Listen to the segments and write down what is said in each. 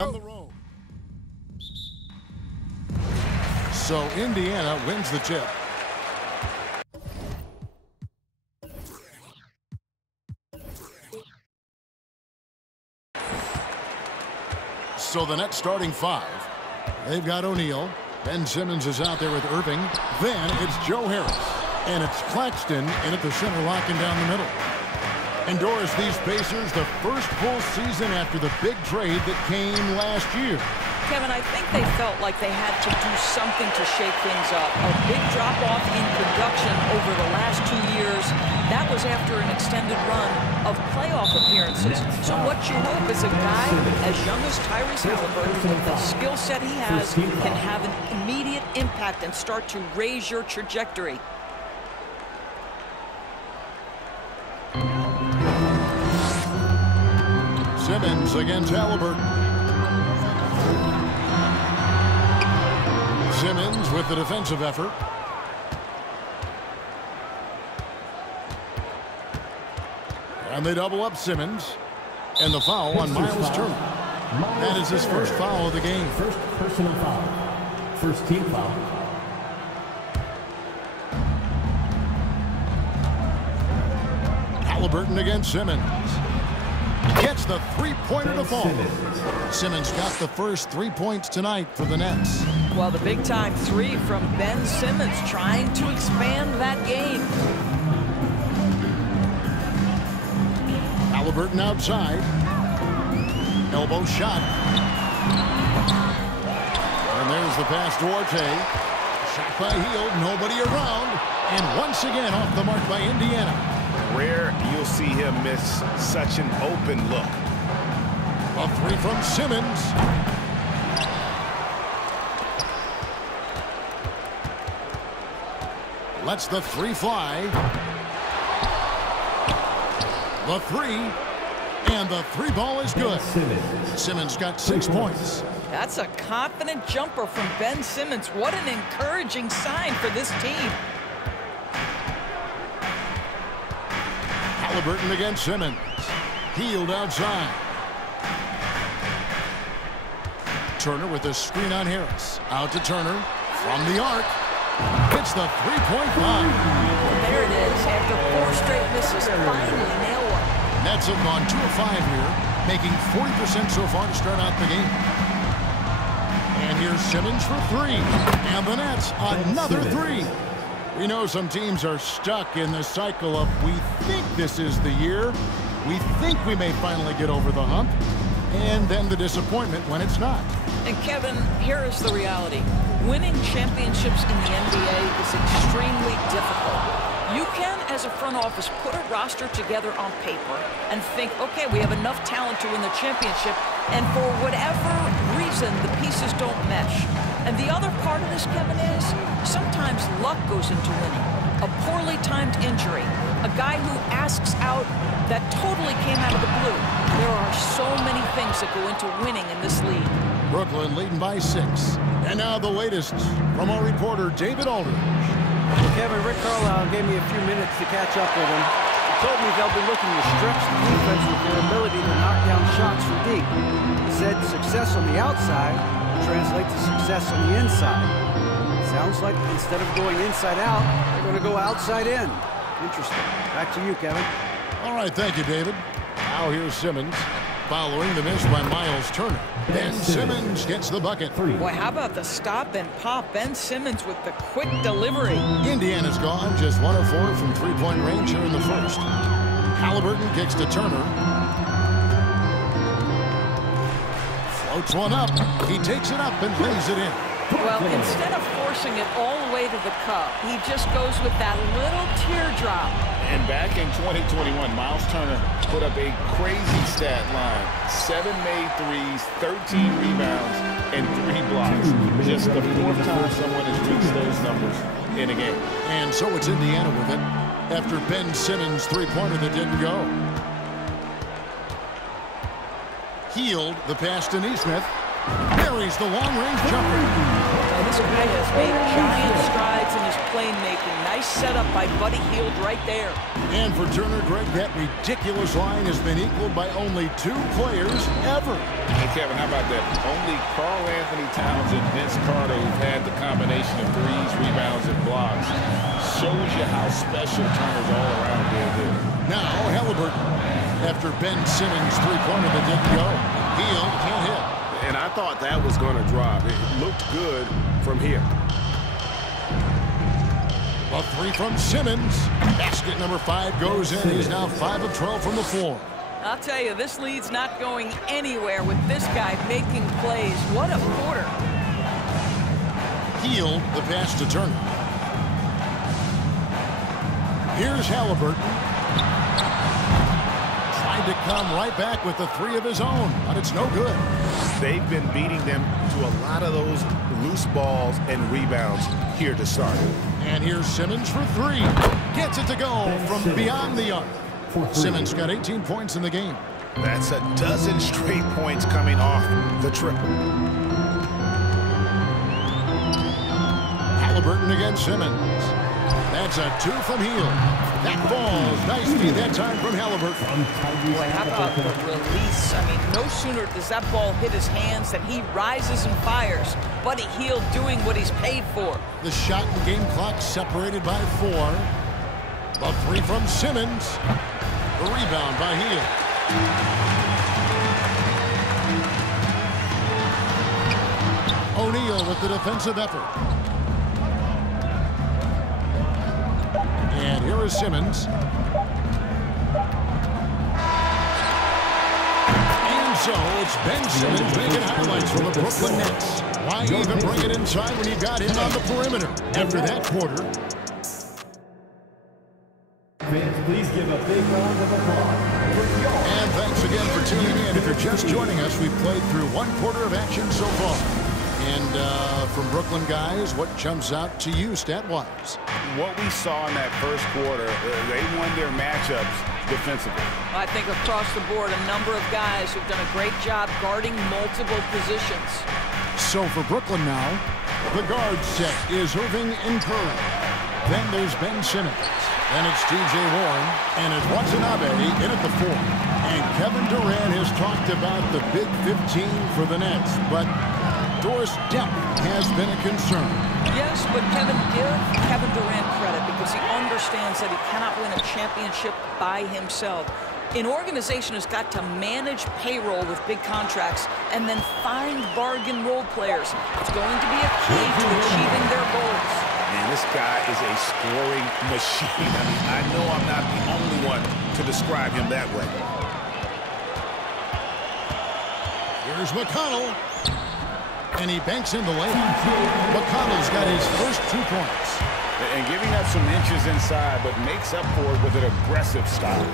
on the road. So Indiana wins the tip. So the next starting five, they've got O'Neal. Ben Simmons is out there with Irving. Then it's Joe Harris. And it's Claxton in at the center, locking down the middle. Endorse these Pacers the first full season after the big trade that came last year. Kevin, I think they felt like they had to do something to shake things up. A big drop-off in production over the last 2 years. That was after an extended run of playoff appearances. So what you hope is a guy as young as Tyrese Halliburton, with the skill set he has, can have an immediate impact and start to raise your trajectory. Simmons against Halliburton. Simmons with the defensive effort. And they double up Simmons. And the foul on Miles Turner. That is his first foul of the game. First personal foul. First team foul. Halliburton against Simmons. Gets the three-pointer to fall. Simmons got the first 3 points tonight for the Nets. Well, the big-time three from Ben Simmons trying to expand that game. Halliburton outside. Elbow shot. And there's the pass to Orte. Shot by Hield, nobody around. And once again off the mark by Indiana. Rare you'll see him miss such an open look. A three from Simmons. Lets the three fly. The three. And the three ball is good. Simmons got 6 points. That's a confident jumper from Ben Simmons. What an encouraging sign for this team. Halliburton against Simmons. Hield outside. Turner with a screen on Harris. Out to Turner from the arc. Hits the three-point line. There it is. After 4 straight misses, finally nail one. Nets have gone 2 of 5 here, making 40% so far to start out the game. And here's Simmons for 3. And the Nets, another 3. We know some teams are stuck in the cycle of we think this is the year. We think we may finally get over the hump. And then the disappointment when it's not. And Kevin, here is the reality. Winning championships in the NBA is extremely difficult. You can, as a front office, put a roster together on paper and think, okay, we have enough talent to win the championship, and for whatever reason, the pieces don't mesh. And the other part of this, Kevin, is sometimes luck goes into winning. A poorly timed injury, a guy who asks out that totally came out of the blue. There are so many things that go into winning in this league. Brooklyn leading by 6. And now the latest from our reporter, David Aldridge. Kevin, Rick Carlisle gave me a few minutes to catch up with him. He told me they'll be looking to stretch the defense with their ability to knock down shots from deep. He said success on the outside will translate to success on the inside. Sounds like instead of going inside out, they're going to go outside in. Interesting. Back to you, Kevin. All right, thank you, David. Now here's Simmons following the miss by Miles Turner. Ben Simmons gets the bucket. Boy, how about the stop and pop? Ben Simmons with the quick delivery. Indiana's gone just 1 of 4 from three-point range here in the first. Halliburton kicks to Turner. Floats one up. He takes it up and lays it in. Well, instead of forcing it all the way to the cup, he just goes with that little teardrop. And back in 2021, Miles Turner put up a crazy stat line. 7 made threes, 13 rebounds, and 3 blocks. Just the 4th time someone has reached those numbers in a game. And so it's Indiana with it after Ben Simmons' three-pointer that didn't go. Hield the pass to Nesmith. Buries the long-range jumper. Now, this guy has made giant strides in his playmaking. Nice setup by Buddy Hield right there. And for Turner, Greg, that ridiculous line has been equaled by only 2 players ever. Hey, Kevin, how about that? Only Karl Anthony Towns and Vince Carter who've had the combination of threes, rebounds, and blocks. Shows you how special Turner's all around there. Now Halliburton, after Ben Simmons' three-pointer that didn't go. Hield can't hit. And I thought that was going to drop. It looked good from here. A 3 from Simmons. Basket number 5 goes in. He's now 5 of 12 from the floor. I'll tell you, this lead's not going anywhere with this guy making plays. What a quarter. Hield the pass to Turner. Here's Halliburton. Tried to come right back with the 3 of his own, but it's no good. They've been beating them to a lot of those loose balls and rebounds here to start. And here's Simmons for 3. Gets it to go from beyond the arc. Simmons got 18 points in the game. That's a dozen straight points coming off the triple. Halliburton against Simmons. That's a 2 from Hield. That falls nicely that time from Halliburton. Boy, how about the release? I mean, no sooner does that ball hit his hands than he rises and fires. Buddy Hield doing what he's paid for. The shot and game clock separated by 4. A 3 from Simmons. The rebound by Hield. O'Neal with the defensive effort. And here is Simmons. And so it's Ben Simmons making highlights for the Brooklyn Nets. Why even bring it inside when you got him on the perimeter? After that quarter. Fans, please give a big round of applause. And thanks again for tuning in. If you're just joining us, we've played through 1 quarter of action so far. And from Brooklyn guys, what jumps out to you stat-wise? What we saw in that first quarter, they won their matchups defensively. I think across the board, a number of guys who've done a great job guarding multiple positions. So for Brooklyn now, the guard set is Irving and Curry. Then there's Ben Simmons. Then it's T.J. Warren. And it's Watanabe in at the 4. And Kevin Durant has talked about the Big 15 for the Nets. But Doris depth has been a concern. Yes, but Kevin, give Kevin Durant credit because he understands that he cannot win a championship by himself. An organization has got to manage payroll with big contracts and then find bargain role players. It's going to be a key to achieving their goals. Man, this guy is a scoring machine. I mean, I know I'm not the only one to describe him that way. Here's McConnell. And he banks in the lane. McConnell's got his first 2 points. And giving up some inches inside, but makes up for it with an aggressive style.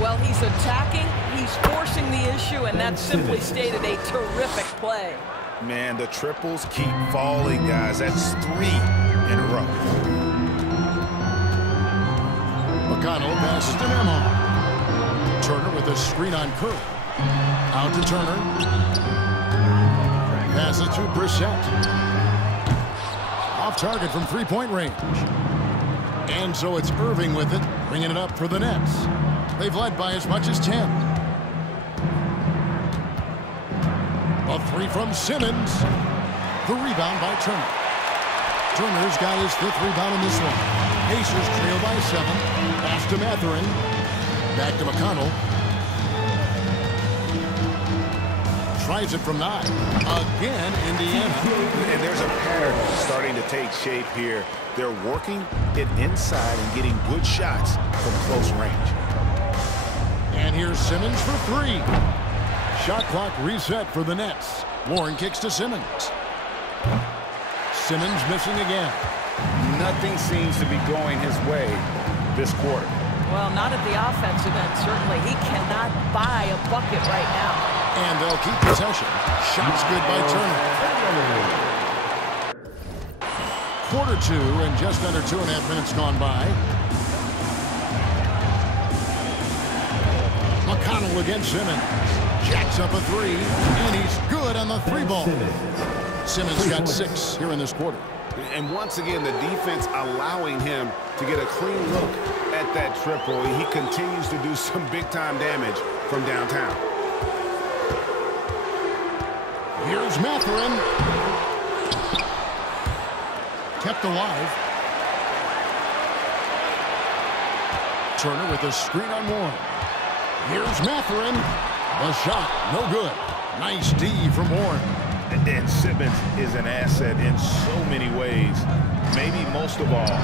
Well, he's attacking, he's forcing the issue, and that's simply stated a terrific play. Man, the triples keep falling, guys. That's 3 in a row. McConnell passes to Nemo. Turner with a screen on Curry. Out to Turner. Passes to Brissett. Off target from 3-point range. And so it's Irving with it, bringing it up for the Nets. They've led by as much as 10. A 3 from Simmons. The rebound by Turner. Turner's got his 5th rebound in this one. Pacers trail by 7. Pass to Mathurin. Back to McConnell. Tries it from 9. Again, Indiana. And there's a pattern starting to take shape here. They're working it inside and getting good shots from close range. And here's Simmons for 3. Shot clock reset for the Nets. Warren kicks to Simmons. Simmons missing again. Nothing seems to be going his way this quarter. Well, not at the offensive end, certainly. He cannot buy a bucket right now. And they'll keep possession. Shots good by Turner. Quarter 2 and just under 2.5 minutes gone by. McConnell against Simmons. Jacks up a three, and he's good on the three ball. Simmons got 6 here in this quarter. And once again, the defense allowing him to get a clean look at that triple. He continues to do some big-time damage from downtown. Here's Mathurin. Kept alive. Turner with a screen on Warren. Here's Mathurin. The shot, no good. Nice D from Warren. And Simmons is an asset in so many ways. Maybe most of all,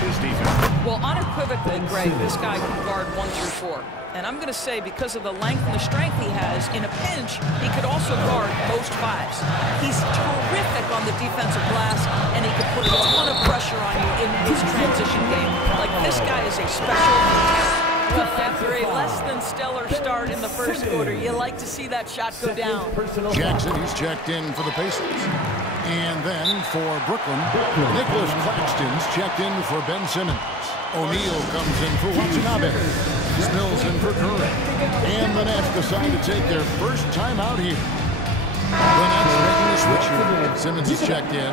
his defense. Well, unequivocally, Greg, this guy can guard 1 through 4. And I'm going to say because of the length and the strength he has, in a pinch, he could also guard most 5s. He's terrific on the defensive glass, and he can put a ton of pressure on you in his transition game. Like, this guy is a special talent. Well, after a less than stellar start in the first quarter, you like to see that shot go down. Jackson, he's checked in for the Pacers. And then for Brooklyn, Nicholas Claxton's checked in for Ben Simmons. O'Neal comes in for Watanabe. Spills in for Curry. And the Nets decide to take their first time out here. The Nets making a switch here. Simmons is checked in.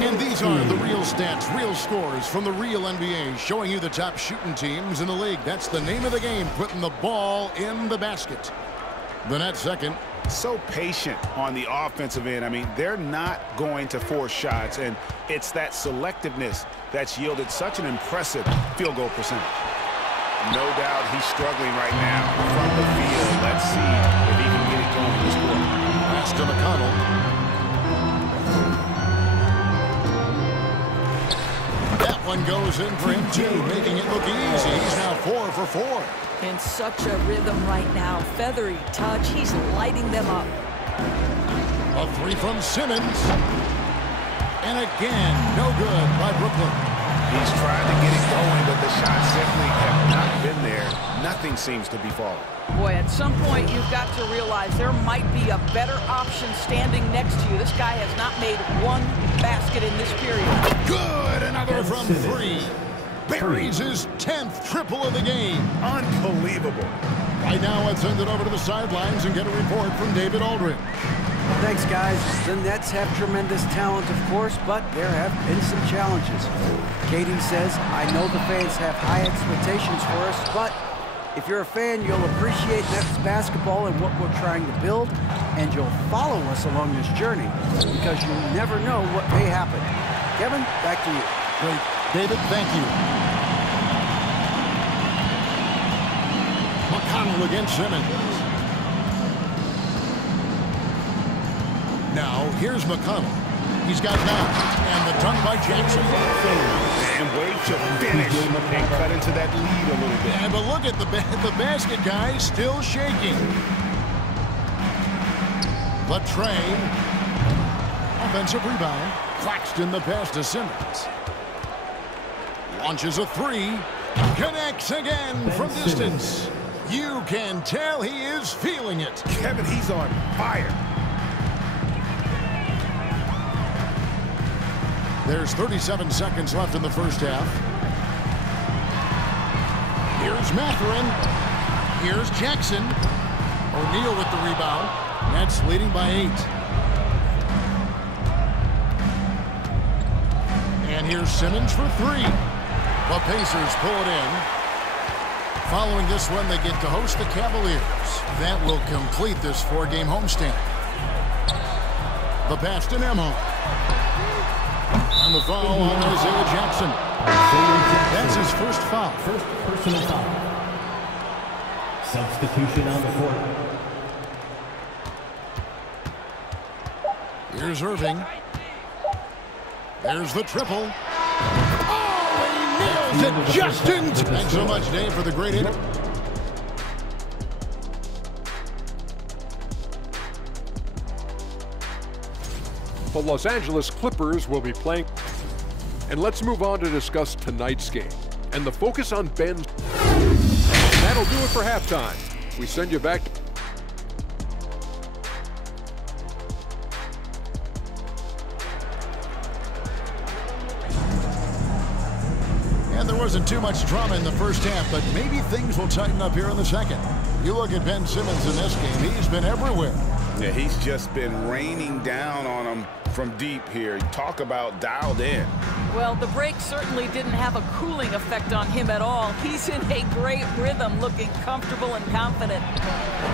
And these are the real stats, real scores from the real NBA, showing you the top shooting teams in the league. That's the name of the game, putting the ball in the basket. The Nets second. So patient on the offensive end. I mean, they're not going to force shots, and it's that selectiveness that's yielded such an impressive field goal percentage. No doubt he's struggling right now from the field. Let's see if he can get it going this quarter. Pass to McConnell. That one goes in for him, too, making it look easy. He's now 4 for 4. In such a rhythm right now. Feathery touch. He's lighting them up. A 3 from Simmons. And again, no good by Brooklyn. He's trying to get it going, but the shots simply have not been there. Nothing seems to be falling. Boy, at some point, you've got to realize there might be a better option standing next to you. This guy has not made 1 basket in this period. Good, another from 3. Buries his 10th triple of the game. Unbelievable. Right now, let's send it over to the sidelines and get a report from David Aldridge. Thanks, guys. The Nets have tremendous talent, of course, but there have been some challenges. Katie says, I know the fans have high expectations for us, but if you're a fan, you'll appreciate Nets basketball and what we're trying to build, and you'll follow us along this journey because you never know what may happen. Kevin, back to you. Great. David, thank you. McConnell against Simmons. Now, here's McConnell. He's got 9. And the dunk by Jackson. And way to finish and cut into that lead a little bit. Yeah, but look at the basket guy still shaking. Latrey. Offensive rebound. Claxton the pass to Simmons. Launches a 3. Connects again from distance. You can tell he is feeling it. Kevin, he's on fire. There's 37 seconds left in the first half. Here's Mathurin. Here's Jackson. O'Neal with the rebound. Nets leading by 8. And here's Simmons for 3. The Pacers pull it in. Following this one, they get to host the Cavaliers. That will complete this 4-game homestand. The pass to Nemo. And the foul on Isaiah Jackson. That's his first foul. First personal foul. Substitution on the court. Here's Irving. There's the triple. Oh, he nails it just in time. Thanks so much, Dave, for the great hit. The Los Angeles Clippers will be playing. And let's move on to discuss tonight's game and the focus on Ben. That'll do it for halftime. We send you back. And there wasn't too much drama in the first half, but maybe things will tighten up here in the second. You look at Ben Simmons in this game, he's been everywhere. Yeah, he's just been raining down on them from deep here. Talk about dialed in. Well, the break certainly didn't have a cooling effect on him at all. He's in a great rhythm, looking comfortable and confident.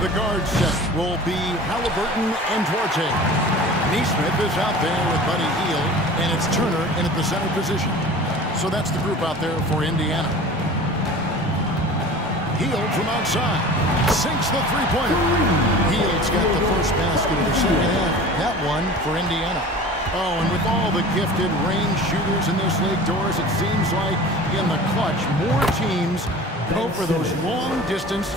The guard set will be Halliburton and Duarte. Neesmith is out there with Buddy Hield, and it's Turner in at the center position. So that's the group out there for Indiana. Hield from outside. Sinks the three-pointer. Hield's got the first basket of the second half. That one for Indiana. Oh, and with all the gifted range shooters in this league, Doris, it seems like in the clutch, more teams go for those long-distance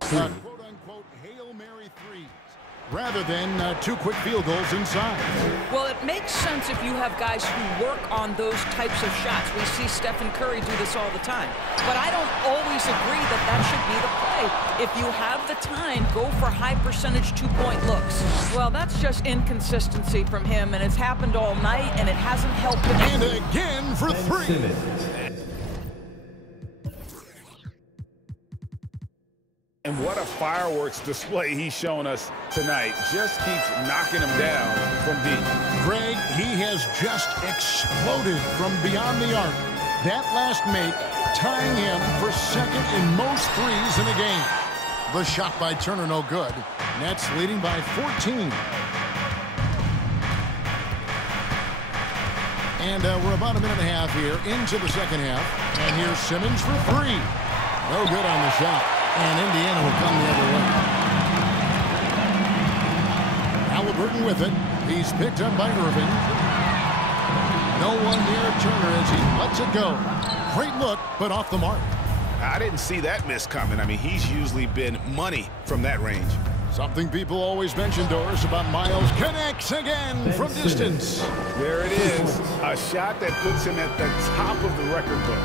quote-unquote Hail Mary threes rather than 2 quick field goals inside. Well, it makes sense if you have guys who work on those types of shots. We see Stephen Curry do this all the time. But I don't always agree that that should be the play. If you have the time, go for high-percentage 2-point looks. Well, that's just inconsistency from him, and it's happened all night, and it hasn't helped him. And again for 3. And what a fireworks display he's shown us tonight. Just keeps knocking him down from deep. Greg, he has just exploded from beyond the arc. That last make tying him for second in most threes in a game. The shot by Turner no good. Nets leading by 14. And we're about a minute and a half here into the second half. And here's Simmons for 3. No good on the shot. And Indiana will come the other way. Halliburton with it. He's picked up by Irving. No one near Turner as he lets it go. Great look, but off the mark. I didn't see that miss coming. I mean, he's usually been money from that range. Something people always mention, Doris, about Miles. Connects again from distance. There it is. A shot that puts him at the top of the record book.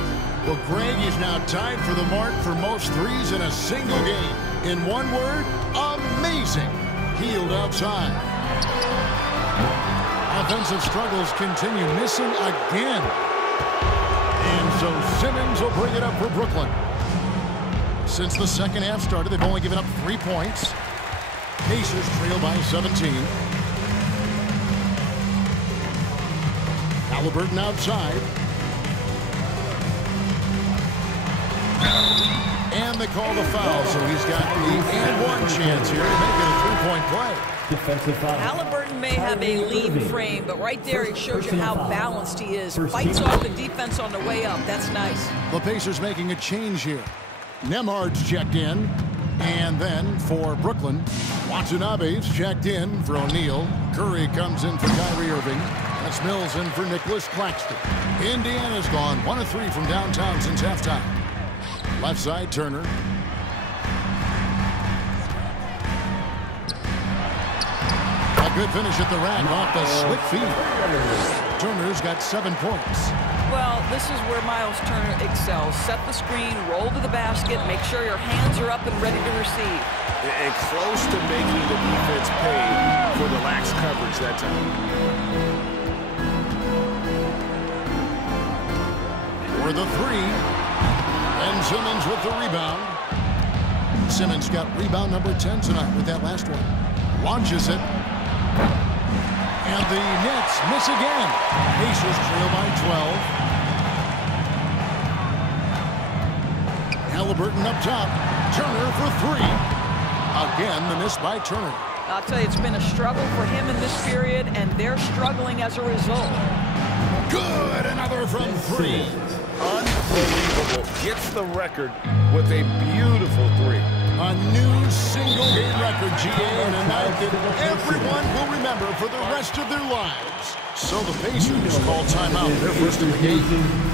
Well, Greg is now tied for the mark for most threes in a single game. In one word, amazing. Hield outside. Offensive struggles continue, missing again. And so Simmons will bring it up for Brooklyn. Since the second half started, they've only given up 3 points. Pacers trail by 17. Halliburton outside. And they call the foul, so he's got the and-one chance here to make it a 3-point play. Defensive foul. Halliburton may have a lean frame, but right there it shows you how balanced he is. Fights off the defense on the way up. That's nice. The Pacers making a change here. Nemhard's checked in. And then for Brooklyn, Watanabe's checked in for O'Neal. Curry comes in for Kyrie Irving. That's Mills in for Nicholas Claxton. Indiana's gone 1 of 3 from downtown since halftime. Left side, Turner. A good finish at the rack off the slick feed. Turner's got 7 points. Well, this is where Miles Turner excels. Set the screen, roll to the basket, make sure your hands are up and ready to receive. And close to making the defense pay for the lax coverage that time. For the 3. And Simmons with the rebound. Simmons got rebound number 10 tonight with that last one. Launches it. And the Nets miss again. Pacers trail by 12. Halliburton up top. Turner for 3. Again, the miss by Turner. I'll tell you, it's been a struggle for him in this period, and they're struggling as a result. Good, another from 3. Unbelievable. Gets the record with a beautiful 3. A new single-game record, GA, and a night that everyone will remember for the rest of their lives. So the Pacers call timeout. They're first in the game.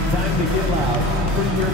Time to get loud for your